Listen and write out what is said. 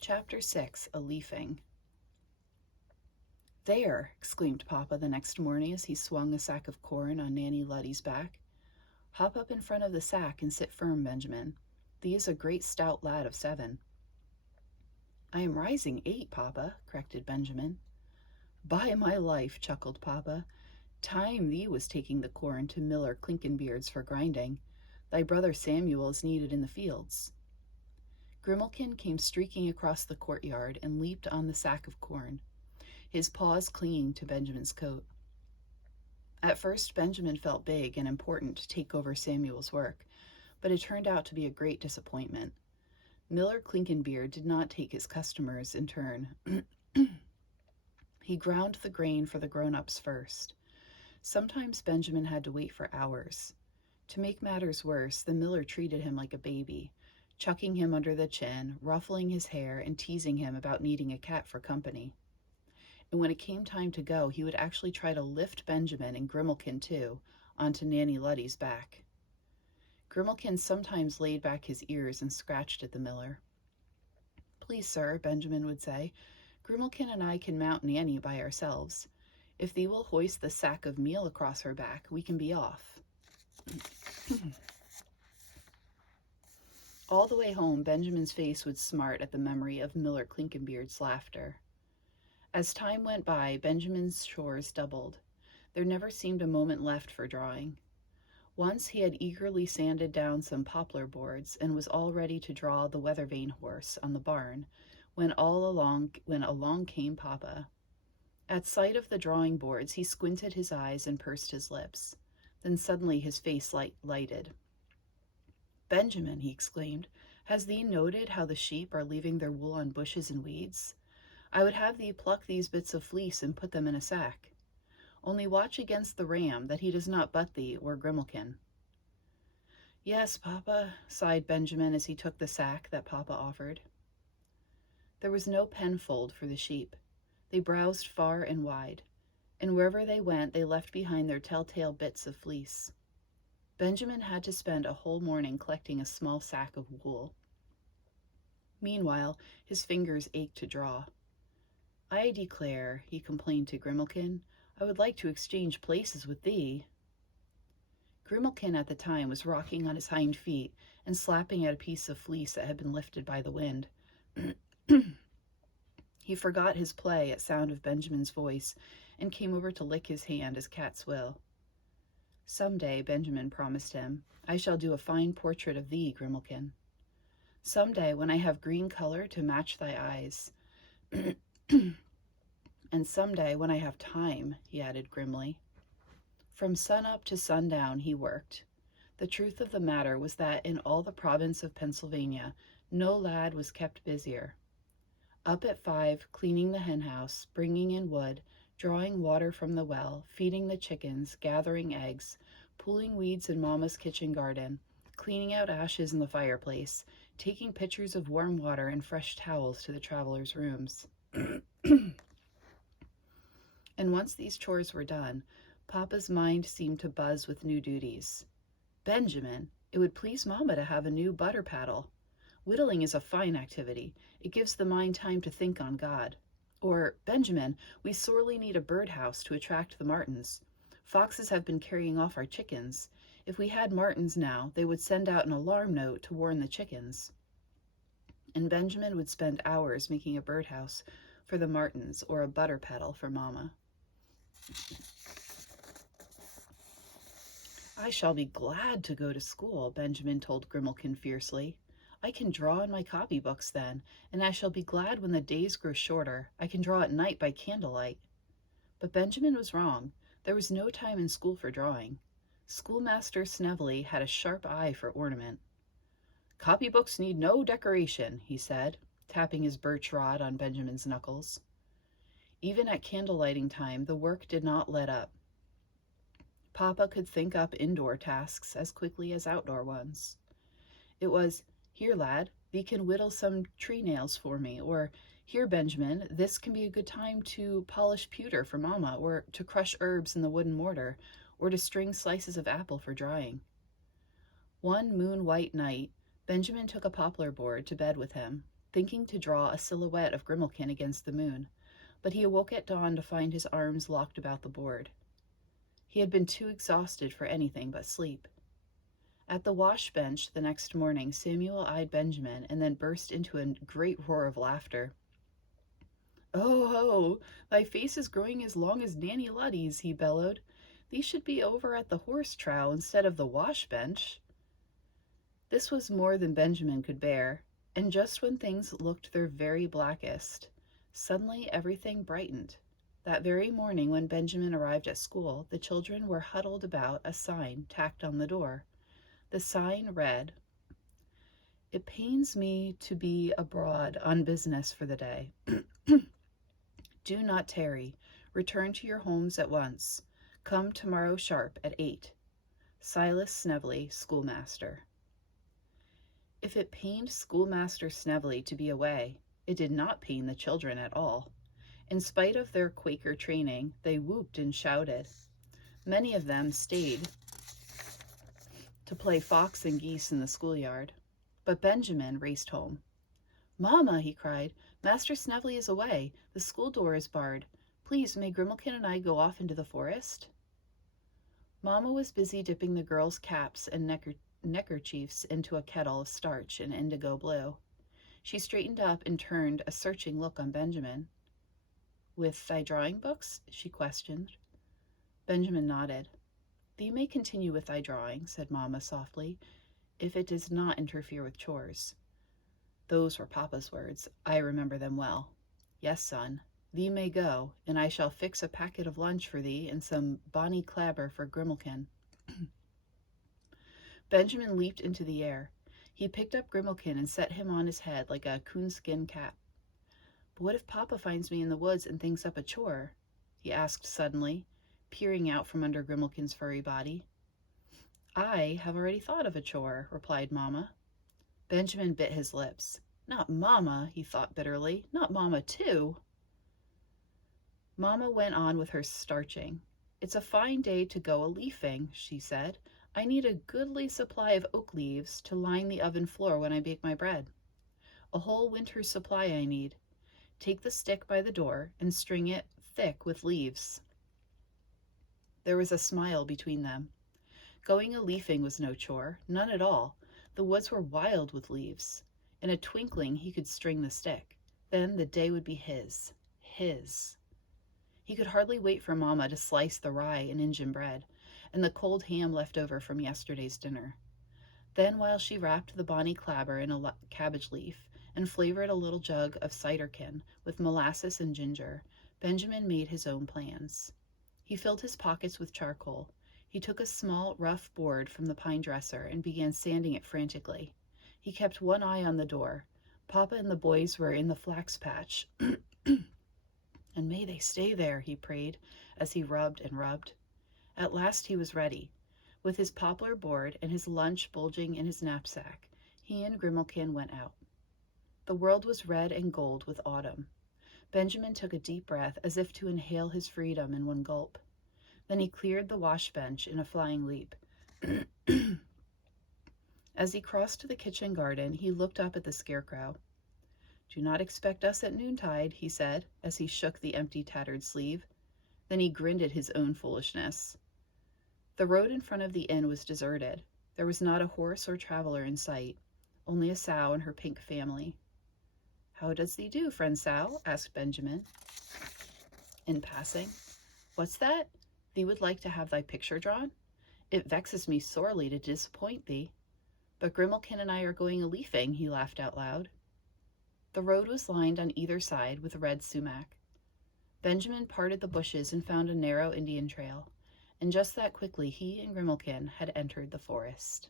Chapter 6, A Leafing. "There!" exclaimed Papa the next morning as he swung a sack of corn on Nanny Luddy's back. "Hop up in front of the sack and sit firm, Benjamin. Thee is a great stout lad of 7. "I am rising 8, Papa," corrected Benjamin. "By my life," chuckled Papa, "time thee was taking the corn to Miller Clinkenbeard's for grinding. Thy brother Samuel is needed in the fields." Grimalkin came streaking across the courtyard and leaped on the sack of corn, his paws clinging to Benjamin's coat. At first, Benjamin felt big and important to take over Samuel's work, but it turned out to be a great disappointment. Miller Clinkenbeard did not take his customers in turn. He ground the grain for the grown-ups first. Sometimes Benjamin had to wait for hours. To make matters worse, the miller treated him like a baby, chucking him under the chin, ruffling his hair, and teasing him about needing a cat for company. And when it came time to go, he would actually try to lift Benjamin and Grimalkin, too, onto Nanny Luddy's back. Grimalkin sometimes laid back his ears and scratched at the miller. "Please, sir," Benjamin would say, "Grimalkin and I can mount Nanny by ourselves. If thee will hoist the sack of meal across her back, we can be off." All the way home, Benjamin's face would smart at the memory of Miller Clinkenbeard's laughter. As time went by, Benjamin's chores doubled. There never seemed a moment left for drawing. Once he had eagerly sanded down some poplar boards and was all ready to draw the weather-vane horse on the barn when along came Papa. At sight of the drawing boards, he squinted his eyes and pursed his lips. Then suddenly his face lighted. "Benjamin," he exclaimed, "has thee noted how the sheep are leaving their wool on bushes and weeds? I would have thee pluck these bits of fleece and put them in a sack. Only watch against the ram, that he does not butt thee or Grimalkin." "Yes, Papa," sighed Benjamin as he took the sack that Papa offered. There was no penfold for the sheep. They browsed far and wide, and wherever they went they left behind their telltale bits of fleece. Benjamin had to spend a whole morning collecting a small sack of wool. Meanwhile, his fingers ached to draw. "I declare," he complained to Grimalkin, "I would like to exchange places with thee." Grimalkin at the time was rocking on his hind feet and slapping at a piece of fleece that had been lifted by the wind. He forgot his play at sound of Benjamin's voice and came over to lick his hand as cats will. "Someday," Benjamin promised him, "I shall do a fine portrait of thee, Grimalkin. Someday, when I have green color to match thy eyes. And someday, when I have time," he added grimly. From sun-up to sundown he worked. The truth of the matter was that in all the province of Pennsylvania, no lad was kept busier. Up at 5, cleaning the henhouse, bringing in wood, drawing water from the well, feeding the chickens, gathering eggs, pulling weeds in Mama's kitchen garden, cleaning out ashes in the fireplace, taking pitchers of warm water and fresh towels to the travelers' rooms. And once these chores were done, Papa's mind seemed to buzz with new duties. "Benjamin, it would please Mama to have a new butter paddle. Whittling is a fine activity. It gives the mind time to think on God." Or, "Benjamin, we sorely need a birdhouse to attract the martins. Foxes have been carrying off our chickens. If we had martins now, they would send out an alarm note to warn the chickens." And Benjamin would spend hours making a birdhouse for the martins or a butter paddle for Mama. "I shall be glad to go to school," Benjamin told Grimalkin fiercely. "I can draw in my copybooks then, and I shall be glad when the days grow shorter. I can draw at night by candlelight." But Benjamin was wrong. There was no time in school for drawing. Schoolmaster Snevely had a sharp eye for ornament. "Copybooks need no decoration," he said, tapping his birch rod on Benjamin's knuckles. Even at candle-lighting time, the work did not let up. Papa could think up indoor tasks as quickly as outdoor ones. It was, "Here, lad, thee can whittle some tree nails for me," or, "Here, Benjamin, this can be a good time to polish pewter for Mama, or to crush herbs in the wooden mortar, or to string slices of apple for drying." One moon-white night, Benjamin took a poplar board to bed with him. thinking to draw a silhouette of Grimalkin against the moon, but he awoke at dawn to find his arms locked about the board. He had been too exhausted for anything but sleep. At the wash bench the next morning, Samuel eyed Benjamin and then burst into a great roar of laughter. "Oh ho! Thy face is growing as long as Nanny Luddy's," he bellowed. "Thee should be over at the horse trough instead of the wash bench." This was more than Benjamin could bear, and just when things looked their very blackest, suddenly everything brightened. That very morning when Benjamin arrived at school, the children were huddled about a sign tacked on the door. The sign read, "It pains me to be abroad on business for the day. Do not tarry. Return to your homes at once. Come tomorrow sharp at 8. Silas Snevely, schoolmaster." If it pained Schoolmaster Snevely to be away, it did not pain the children at all. In spite of their Quaker training, they whooped and shouted. Many of them stayed to play fox and geese in the schoolyard. But Benjamin raced home. "Mamma," he cried, "Master Snevely is away. The school door is barred. Please, may Grimalkin and I go off into the forest?" Mamma was busy dipping the girls' caps and neckerchiefs into a kettle of starch in indigo blue. She straightened up and turned a searching look on Benjamin. "With thy drawing books?" she questioned. Benjamin nodded. "Thee may continue with thy drawing," said Mamma softly, "if it does not interfere with chores." Those were Papa's words. I remember them well. "Yes, son, thee may go, and I shall fix a packet of lunch for thee and some bonny clabber for Grimalkin." Benjamin leaped into the air. He picked up Grimalkin and set him on his head like a coonskin cap. "But what if Papa finds me in the woods and thinks up a chore?" he asked suddenly, peering out from under Grimalkin's furry body. "I have already thought of a chore," replied Mamma. Benjamin bit his lips. "Not Mamma," he thought bitterly. "Not Mamma, too." Mamma went on with her starching. "It's a fine day to go a-leafing," she said. "I need a goodly supply of oak leaves to line the oven floor when I bake my bread. A whole winter's supply I need. Take the stick by the door and string it thick with leaves." There was a smile between them. Going a-leafing was no chore, none at all. The woods were wild with leaves. In a twinkling he could string the stick. Then the day would be his. His. He could hardly wait for Mamma to slice the rye and Injun bread, and the cold ham left over from yesterday's dinner. Then, while she wrapped the bonny clabber in a cabbage leaf and flavored a little jug of ciderkin with molasses and ginger, Benjamin made his own plans. He filled his pockets with charcoal. He took a small, rough board from the pine dresser and began sanding it frantically. He kept one eye on the door. Papa and the boys were in the flax patch. "And may they stay there," he prayed, as he rubbed and rubbed. At last he was ready. With his poplar board and his lunch bulging in his knapsack, he and Grimalkin went out. The world was red and gold with autumn. Benjamin took a deep breath as if to inhale his freedom in one gulp. Then he cleared the wash bench in a flying leap. As he crossed to the kitchen garden, he looked up at the scarecrow. "Do not expect us at noontide," he said, as he shook the empty, tattered sleeve. Then he grinned at his own foolishness. The road in front of the inn was deserted. There was not a horse or traveler in sight, only a sow and her pink family. "How does thee do, friend sow?" asked Benjamin, in passing. "What's that? Thee would like to have thy picture drawn? It vexes me sorely to disappoint thee. But Grimalkin and I are going a-leafing," he laughed out loud. The road was lined on either side with red sumac. Benjamin parted the bushes and found a narrow Indian trail, and just that quickly he and Grimalkin had entered the forest.